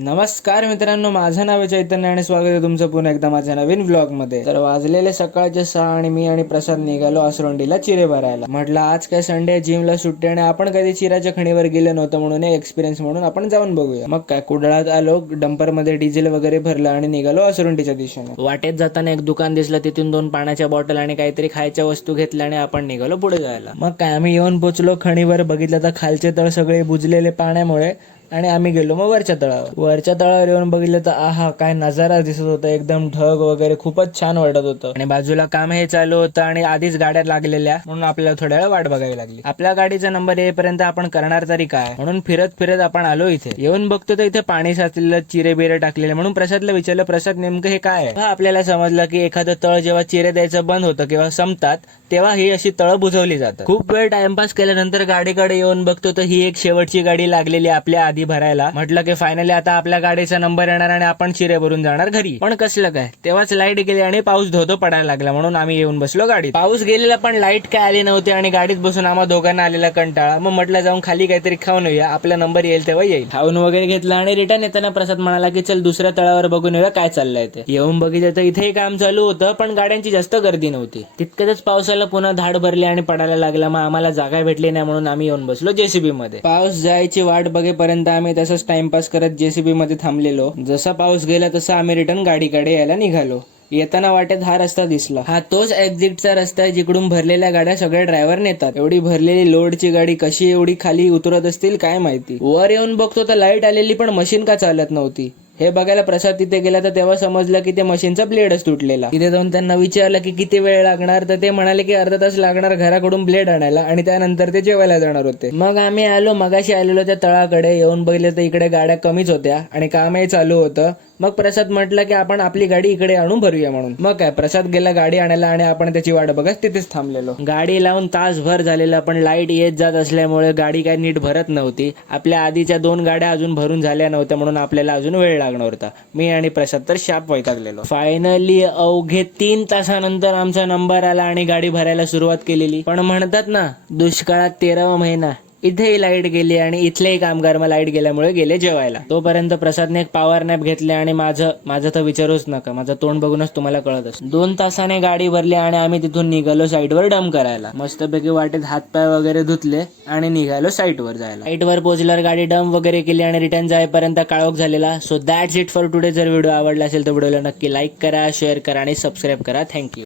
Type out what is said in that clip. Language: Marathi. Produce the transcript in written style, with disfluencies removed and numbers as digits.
नमस्कार मित्रांनो, माझं नाव आहे चैतन्य आणि स्वागत आहे तुमचं पुन्हा एकदा माझ्या नवीन व्लॉग मध्ये। तर वाजलेले सकाळचे 6 आणि मी आणि प्रसाद निघालो आसरोंडीला चिरे भरायला। म्हटलं आज काय संडे, जिमला सुट्टी आणि आपण कधी चिराच्या खणीवर गेलो नव्हतं म्हणून एक एक्सपिरियन्स म्हणून आपण जाऊन बघूया। मग काय कुडाळात आलो, डंपर मध्ये डिझेल वगैरे भरलं आणि निघालो आसरोंडीच्या दिशेने। वाटेत जाताना एक दुकान दिसलं, तिथून 2 पाण्याच्या बॉटल आणि काहीतरी खायच्या वस्तू घेतल्या आणि आपण निघालो पुढे जायला। मग काय आम्ही येऊन पोचलो खणीवर, बघितलं तर खालचे तळ सगळे बुजलेले पाण्यामुळे आणि आम्ही गेलो मग वरच्या तळावर येऊन बघितलं तर आहा काय नजारा दिसत होता, एकदम ढग वगैरे खूपच छान वाटत होतं। आणि बाजूला काम हे चालू होतं आणि आधीच गाड्या लागलेल्या म्हणून आपल्याला थोड्या वेळ वाट बघावी लागली। आपल्या गाडीचा नंबर येईपर्यंत आपण करणार तरी काय म्हणून फिरत फिरत आपण आलो इथे। येऊन बघतो तर इथे पाणी साचलेलं, चिरे बिरे टाकलेले म्हणून प्रसादला विचारलं, प्रसाद नेमकं हे काय आहे? आपल्याला समजलं की एखादं तळ जेव्हा चिरे द्यायचं बंद होतं किंवा संपतात तेव्हा ही अशी तळ बुजवली जातात। खूप वेळ टाइमपास केल्यानंतर गाडीकडे येऊन बघतो तर ही एक शेवटची गाडी लागलेली आपल्या आधी भरायला। म्हटलं की फायनली आता आपल्या गाडीचा नंबर येणार आणि आपण चिरे भरून जाणार घरी। पण कसलं काय, तेव्हाच लाईट गेली आणि पाऊस धोधो पडायला लागला म्हणून आम्ही येऊन बसलो गाडीत। पाऊस गेलेला पण लाईट काय आली नव्हती आणि गाडीत बसून आम्हा दोघांना आलेला कंटाळा। मग म्हटलं जाऊन खाली काहीतरी खाऊन येऊया, आपला नंबर येईल तेव्हा येईल। खाऊन वगैरे घेतला आणि रिटर्न येताना प्रसाद म्हणाला की चल दुसऱ्या तळावर बघून येऊया काय चाललंय ते। येऊन बघितलं तर इथेही काम चालू होतं पण गाड्यांची जास्त गर्दी नव्हती। तितक्यातच पावसाला पुन्हा धाड भरली आणि पडायला लागला। मग आम्हाला जागा भेटली नाही म्हणून आम्ही येऊन बसलो जेसीबी मध्ये। पाऊस जायची वाट बघेपर्यंत आम्ही तसंच टाइमपास करत जेसीबी मध्ये थांबलेलो। जसा पाऊस गेला तसा आम्ही रिटर्न गाडीकडे यायला निघालो। येताना वाटेत हा रस्ता दिसला, हा तोच एक्झिटचा रस्ता आहे जिकडून भरलेल्या गाड्या सगळे ड्रायव्हर नेतात। एवढी भरलेली लोडची गाडी कशी एवढी खाली उतरत असतील काय माहिती। वर येऊन बघतो तर लाईट आलेली पण मशीन का चालत नव्हती हे बघायला प्रसाद तिथे गेला तर तेव्हा समजलं की ते मशीनचा ब्लेडच तुटलेला। तिथे जाऊन त्यांना विचारलं की किती वेळ लागणार, तर ते म्हणाले की अर्धा तास लागणार घराकडून ब्लेड आणायला आणि त्यानंतर ते जेवायला जाणार होते। मग आम्ही आलो, मगाशी आलेलो त्या तळाकडे। येऊन बघितलं तर इकडे गाड्या कमीच होत्या आणि कामही चालू होतं। मग प्रसाद म्हटलं की आपण आपली गाडी इकडे आणून भरूया म्हणून। मग काय प्रसाद गेला गाडी आणायला आणि आपण त्याची वाट बघत तिथेच थांबलेलो। गाडी लावून तासभर झालेला पण लाईट येत जात असल्यामुळे गाडी काय नीट भरत नव्हती। आपल्या आधीच्या 2 गाड्या अजून भरून झाल्या नव्हत्या म्हणून आपल्याला अजून वेळ लागणार होता। मी आणि प्रसाद तर शाप वैतागलेलो। फायनली अवघे 3 तासानंतर आमचा नंबर आला आणि गाडी भरायला सुरुवात केलेली। पण म्हणतात ना, दुष्काळात 13वा महिना। इथेही लाईट गेली आणि इथलेही कामगार मग लाईट गेल्यामुळे गेले जेवायला। तोपर्यंत प्रसादने एक पॉवर नॅप घेतले आणि माझं तर विचारूच नका, माझं तोंड बघूनच तुम्हाला कळत असतं। 2 तासाने गाडी भरली आणि आम्ही तिथून निघालो साईडवर डम करायला। मस्तपैकी वाटेत हातपाय वगैरे धुतले आणि निघालो साईटवर जायला। साईटवर पोहोचल्यावर गाडी डम वगैरे केली आणि रिटर्न जाईपर्यंत काळोख झालेला। So that's it for today. जर व्हिडिओ आवडला असेल तर व्हिडिओला नक्की लाईक करा, शेअर करा आणि सबस्क्राईब करा। थँक्यू।